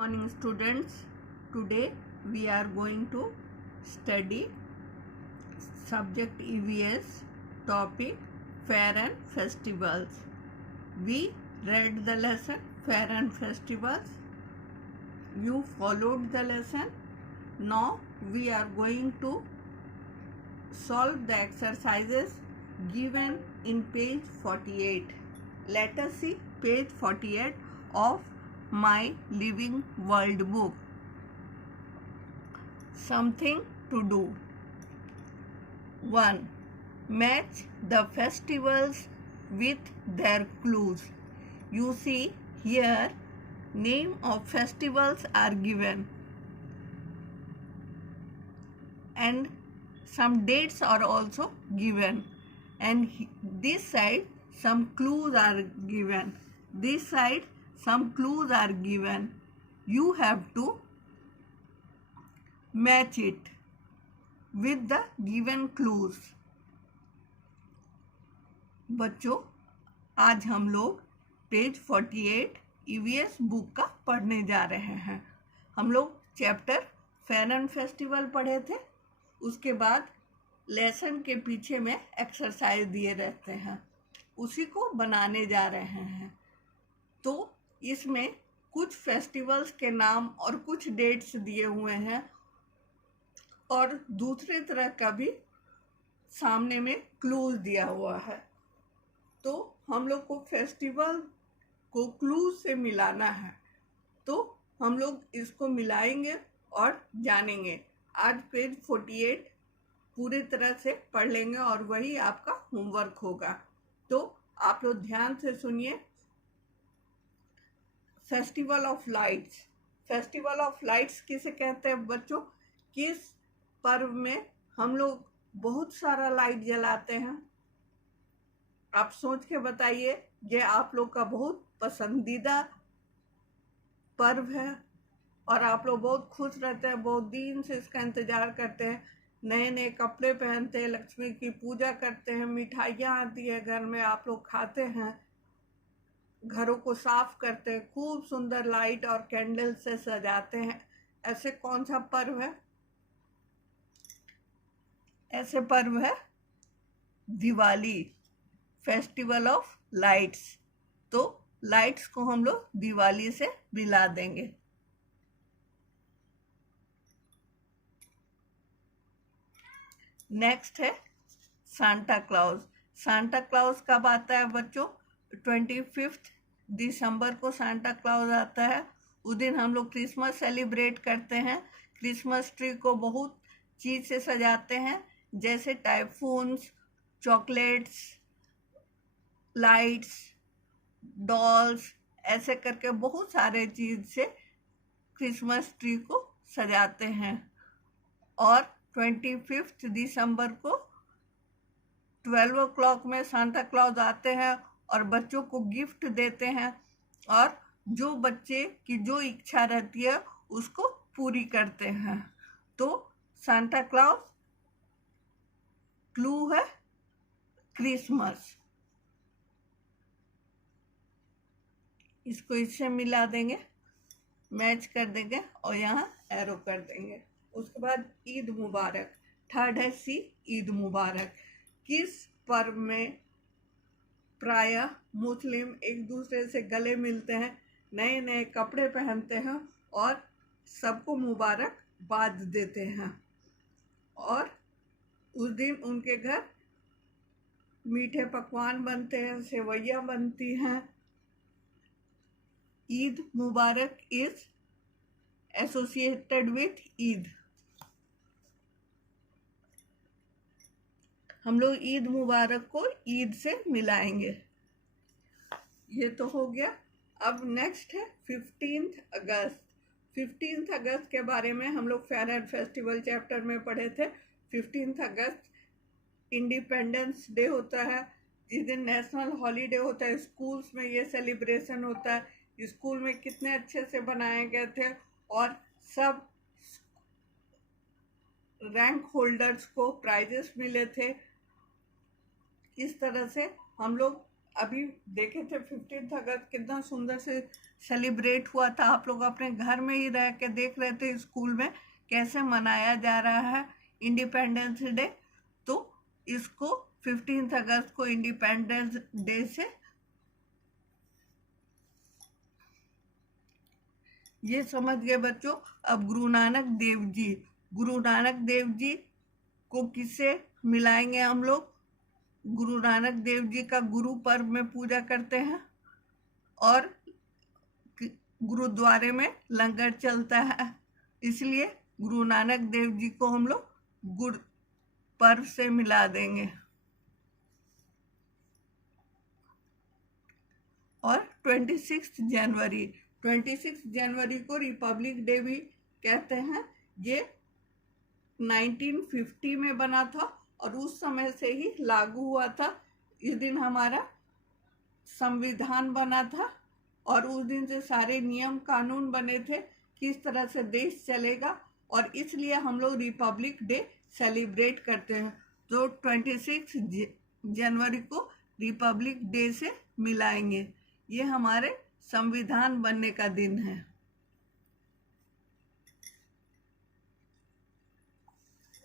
Morning students, today we are going to study subject EVS topic Fair and Festivals. We read the lesson Fair and Festivals. You followed the lesson. Now we are going to solve the exercises given in page 48. Let us see page 48 of My Living World book. Something to do. 1. Match the festivals with their clues. You see here name of festivals are given and some dates are also given, and this side some clues are given. This side some clues are given. You have to match it with the given clues. बच्चों, आज हम लोग page 48 EVS book का पढ़ने जा रहे हैं. हम लोग चैप्टर फेयर एंड फेस्टिवल पढ़े थे. उसके बाद लेसन के पीछे में एक्सरसाइज दिए रहते हैं, उसी को बनाने जा रहे हैं. तो इसमें कुछ फेस्टिवल्स के नाम और कुछ डेट्स दिए हुए हैं और दूसरे तरह का भी सामने में क्लूज दिया हुआ है. तो हम लोग को फेस्टिवल को क्लूज से मिलाना है, तो हम लोग इसको मिलाएंगे और जानेंगे. आज पेज 48 पूरी तरह से पढ़ लेंगे और वही आपका होमवर्क होगा. तो आप लोग ध्यान से सुनिए. Festival of lights. Festival of lights किसे कहते हैं बच्चों? किस पर्व में हम लोग बहुत सारा लाइट जलाते हैं? आप सोच के बताइए. ये आप लोग का बहुत पसंदीदा पर्व है और आप लोग बहुत खुश रहते हैं, बहुत दिन से इसका इंतजार करते हैं. नए नए कपड़े पहनते हैं, लक्ष्मी की पूजा करते हैं, मिठाइयाँ आती है घर में, आप लोग खाते हैं, घरों को साफ करते हैं, खूब सुंदर लाइट और कैंडल से सजाते हैं. ऐसे कौन सा पर्व है? ऐसे पर्व है दिवाली, फेस्टिवल ऑफ लाइट्स. तो लाइट्स को हम लोग दिवाली से मिला देंगे. नेक्स्ट है सांता क्लॉज. सांता क्लॉज कब आता है बच्चों? 25 दिसंबर को सांता क्लॉज आता है. उस दिन हम लोग क्रिसमस सेलिब्रेट करते हैं. क्रिसमस ट्री को बहुत चीज़ से सजाते हैं, जैसे टाइफून्स, चॉकलेट्स, लाइट्स, डॉल्स, ऐसे करके बहुत सारे चीज़ से क्रिसमस ट्री को सजाते हैं. और 25 दिसंबर को 12 o'clock में सांता क्लॉज आते हैं और बच्चों को गिफ्ट देते हैं, और जो बच्चे की जो इच्छा रहती है उसको पूरी करते हैं. तो सांता क्लॉज क्लू है क्रिसमस. इसको इससे मिला देंगे, मैच कर देंगे और यहाँ एरो कर देंगे. उसके बाद ईद मुबारक. थर्ड है सी, ईद मुबारक. किस पर्व में प्रायः मुस्लिम एक दूसरे से गले मिलते हैं, नए नए कपड़े पहनते हैं और सबको मुबारक बाद देते हैं, और उस दिन उनके घर मीठे पकवान बनते हैं, सेवइयाँ बनती हैं. ईद मुबारक इज एसोसिएटेड विथ ईद. हम लोग ईद मुबारक को ईद से मिलाएंगे. ये तो हो गया. अब नेक्स्ट है 15 अगस्त. 15 अगस्त के बारे में हम लोग फेयर एंड फेस्टिवल चैप्टर में पढ़े थे. 15 अगस्त इंडिपेंडेंस डे होता है, जिस दिन नेशनल हॉलीडे होता है. स्कूल्स में ये सेलिब्रेशन होता है. स्कूल में कितने अच्छे से बनाए गए थे और सब रैंक होल्डर्स को प्राइजेस मिले थे. इस तरह से हम लोग अभी देखे थे 15 अगस्त कितना सुंदर से सेलिब्रेट हुआ था। आप लोग अपने घर में ही रह के देख रहे थे स्कूल में कैसे मनाया जा रहा है इंडिपेंडेंस डे। तो इसको 15 अगस्त को इंडिपेंडेंस डे से ये समझ गए बच्चों। अब गुरु नानक देव जी को किससे मिलाएंगे हम लोग? गुरु नानक देव जी का गुरु पर्व में पूजा करते हैं और गुरुद्वारे में लंगर चलता है, इसलिए गुरु नानक देव जी को हम लोग गुरु पर्व से मिला देंगे। और 26 जनवरी को रिपब्लिक डे भी कहते हैं। ये 1950 में बना था और उस समय से ही लागू हुआ था। इस दिन हमारा संविधान बना था और उस दिन से सारे नियम कानून बने थे किस तरह से देश चलेगा, और इसलिए हम लोग रिपब्लिक डे सेलिब्रेट करते हैं। तो 26 जनवरी को रिपब्लिक डे से मिलाएंगे। ये हमारे संविधान बनने का दिन है।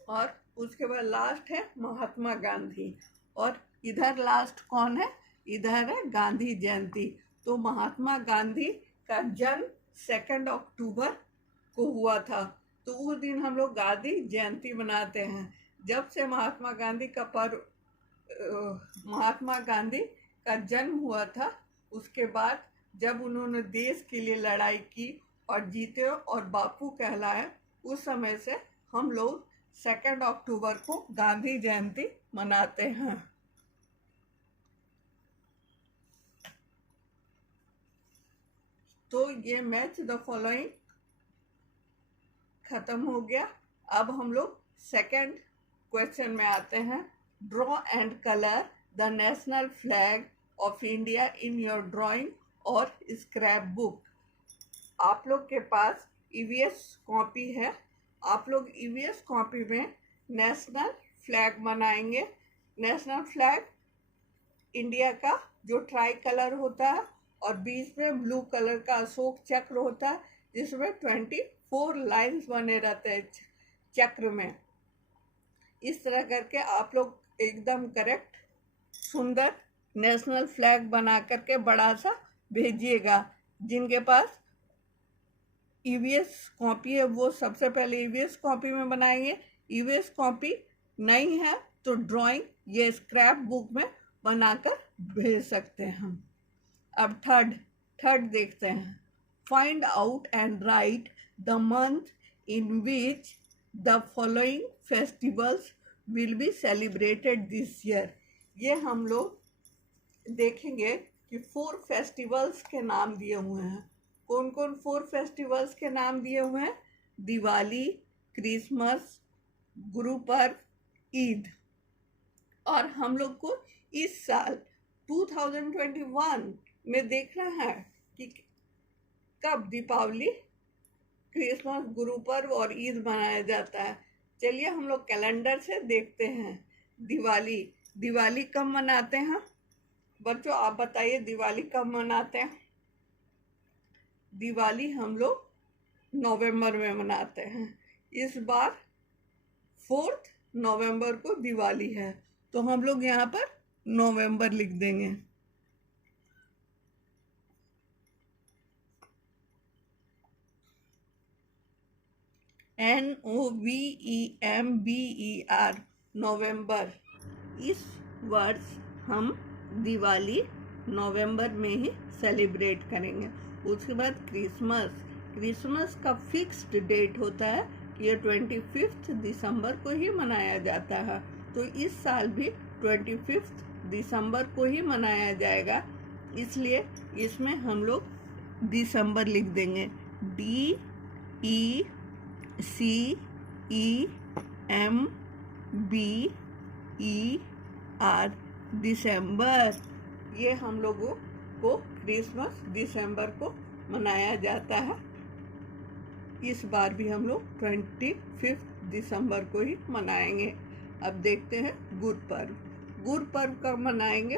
और उसके बाद लास्ट है महात्मा गांधी, और इधर लास्ट कौन है? इधर है गांधी जयंती। तो महात्मा गांधी का जन्म 2 अक्टूबर को हुआ था, तो उस दिन हम लोग गांधी जयंती मनाते हैं। जब से महात्मा गांधी का जन्म हुआ था, उसके बाद जब उन्होंने देश के लिए लड़ाई की और जीते और बापू कहलाए, उस समय से हम लोग 2 अक्टूबर को गांधी जयंती मनाते हैं। तो ये मैच द फॉलोइंग खत्म हो गया। अब हम लोग सेकंड क्वेश्चन में आते हैं। Draw and colour the national flag of India in your drawing और स्क्रैप बुक। आप लोग के पास ईवीएस कॉपी है। आप लोग ईवीएस कॉपी में नेशनल फ्लैग बनाएंगे। नेशनल फ्लैग इंडिया का जो ट्राई कलर होता है और बीच में ब्लू कलर का अशोक चक्र होता है, जिसमें 24 लाइन्स बने रहते हैं चक्र में। इस तरह करके आप लोग एकदम करेक्ट सुंदर नेशनल फ्लैग बना करके बड़ा सा भेजिएगा। जिनके पास ईवीएस कॉपी है वो सबसे पहले ईवीएस कॉपी में बनाएंगे। ईवीएस कॉपी नहीं है तो ड्राइंग ये स्क्रैप बुक में बनाकर भेज सकते हैं। अब थर्ड देखते हैं। Find out and right the month in which the following festivals will be celebrated this year. ये हम लोग देखेंगे कि 4 फेस्टिवल्स के नाम दिए हुए हैं। कौन कौन 4 फेस्टिवल्स के नाम दिए हुए हैं? दिवाली, क्रिसमस, गुरु पर्व, ईद। और हम लोग को इस साल 2021 में देखना है कि कब दीपावली, क्रिसमस, गुरु पर्व और ईद मनाया जाता है। चलिए हम लोग कैलेंडर से देखते हैं। दिवाली कब मनाते हैं बच्चों? आप बताइए दिवाली कब मनाते हैं? दिवाली हम लोग नवंबर में मनाते हैं। इस बार 4 नवंबर को दिवाली है, तो हम लोग यहाँ पर नवंबर लिख देंगे। NOVEMBER नवंबर। इस वर्ष हम दिवाली नवंबर में ही सेलिब्रेट करेंगे। उसके बाद क्रिसमस का फिक्स्ड डेट होता है कि ये 25 दिसंबर को ही मनाया जाता है, तो इस साल भी 25 दिसंबर को ही मनाया जाएगा, इसलिए इसमें हम लोग दिसंबर लिख देंगे। DECEMBER दिसंबर। ये हम लोगों को क्रिसमस दिसंबर को मनाया जाता है। इस बार भी हम लोग 25 दिसंबर को ही मनाएंगे। अब देखते हैं गुरपर्व कब मनाएंगे?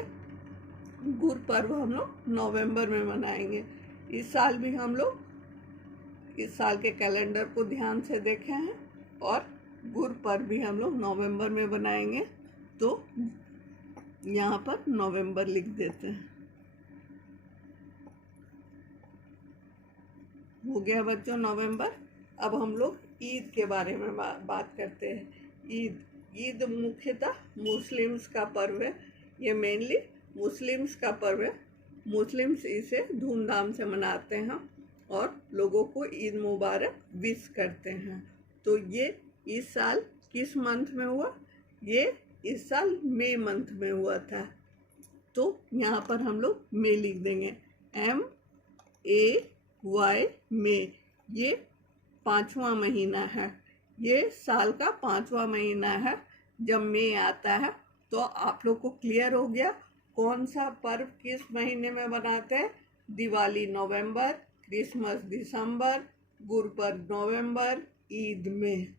गुरपर्व हम लोग नवंबर में मनाएंगे। इस साल भी हम लोग इस साल के कैलेंडर को ध्यान से देखे हैं और गुरपर्व भी हम लोग नवंबर में बनाएंगे, तो यहाँ पर नवंबर लिख देते हैं। हो गया बच्चों नवंबर। अब हम लोग ईद के बारे में बात करते हैं। ईद मुख्यतः मुस्लिम्स का पर्व है। ये मेनली मुस्लिम्स का पर्व है। मुस्लिम्स इसे धूमधाम से मनाते हैं और लोगों को ईद मुबारक विश करते हैं। तो ये इस साल किस मंथ में हुआ? ये इस साल मई मंथ में हुआ था। तो यहाँ पर हम लोग मई लिख देंगे, MAY मई। ये 5वां महीना है। ये साल का 5वां महीना है। जब मई आता है तो आप लोग को क्लियर हो गया कौन सा पर्व किस महीने में बनाते हैं। दिवाली नवंबर, क्रिसमस दिसंबर, गुरपर्व नवंबर, ईद में।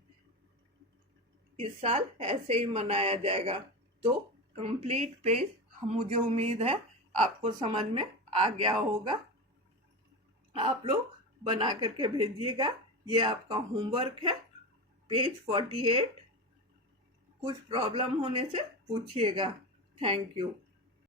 इस साल ऐसे ही मनाया जाएगा। तो कंप्लीट पेज मुझे उम्मीद है आपको समझ में आ गया होगा। आप लोग बना करके भेजिएगा। ये आपका होमवर्क है, पेज 48। कुछ प्रॉब्लम होने से पूछिएगा। Thank you.